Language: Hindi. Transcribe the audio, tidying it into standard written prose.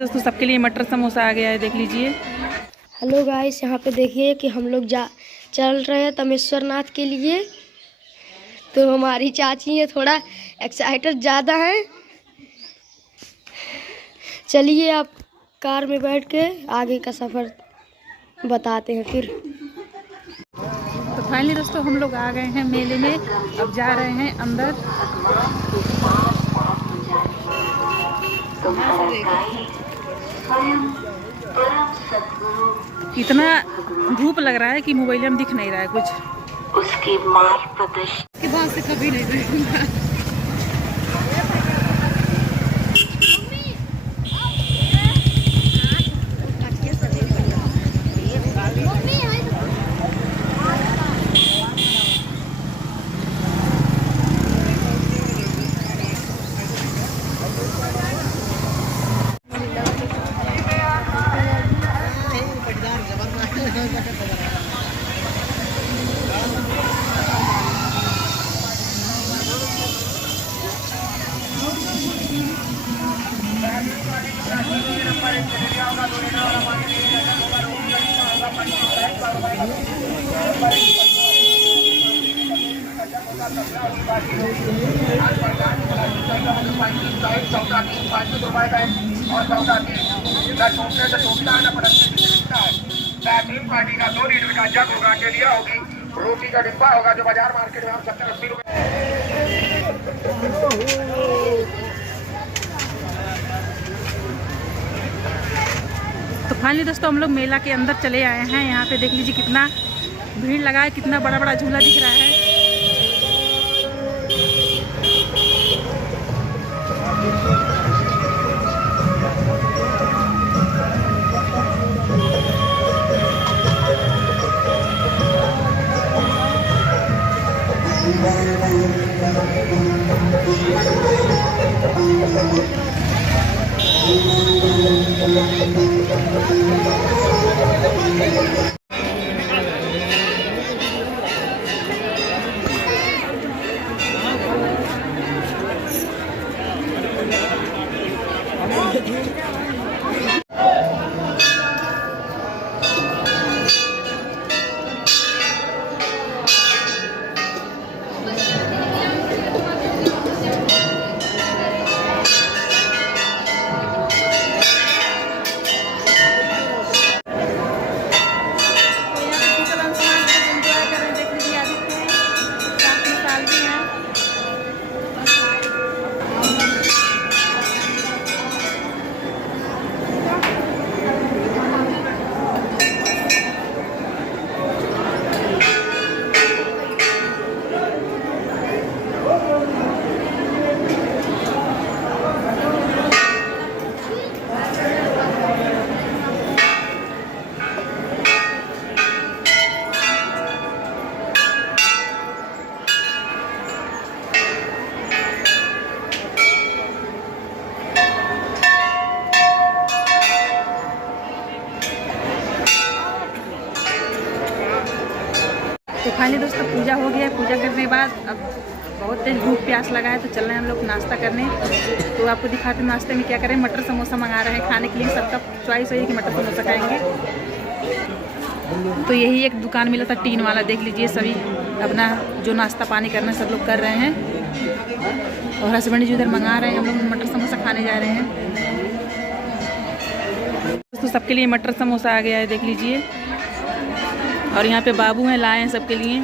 दोस्तों सबके लिए मटर समोसा आ गया है, देख लीजिए। हेलो गाइस, यहाँ पे देखिए कि हम लोग चल रहे हैं तमेश्वर नाथ के लिए। तो हमारी चाची है थोड़ा एक्साइटेड ज़्यादा है। चलिए आप कार में बैठ के आगे का सफ़र बताते हैं फिर। तो फाइनली दोस्तों हम लोग आ गए हैं मेले में, अब जा रहे हैं अंदर। इतना धूप लग रहा है कि मोबाइल में दिख नहीं रहा है कुछ। उसके मार्ग प्रदर्शन के बाद से कभी नहीं देखूंगा। पार्टी का 2 लीटर का जग होगा के लिया होगी, रोटी का डिब्बा होगा जो बाजार मार्केट में हम 70-80 रुपए। तो फाइनली दोस्तों हम लोग मेला के अंदर चले आए हैं। यहाँ पे देख लीजिए कितना भीड़ लगा है, कितना बड़ा बड़ा झूला दिख रहा है। तो फाइनली दोस्तों पूजा हो गया। पूजा करने के बाद अब बहुत तेज भूख प्यास लगा है, तो चल रहे हैं हम लोग नाश्ता करने। तो आपको दिखाते हैं नाश्ते में क्या करें। मटर समोसा मंगा रहे हैं खाने के लिए। सबका चॉइस है कि मटर समोसा खाएंगे। तो यही एक दुकान मिला था टीन वाला, देख लीजिए। सभी अपना जो नाश्ता पानी करना सब लोग कर रहे हैं, और हस्बैंड जी उधर मंगा रहे हैं। हम लोग मटर समोसा खाने जा रहे हैं। दोस्तों सबके लिए मटर समोसा आ गया है, देख लीजिए। और यहाँ पे बाबू हैं, लाए हैं सबके लिए।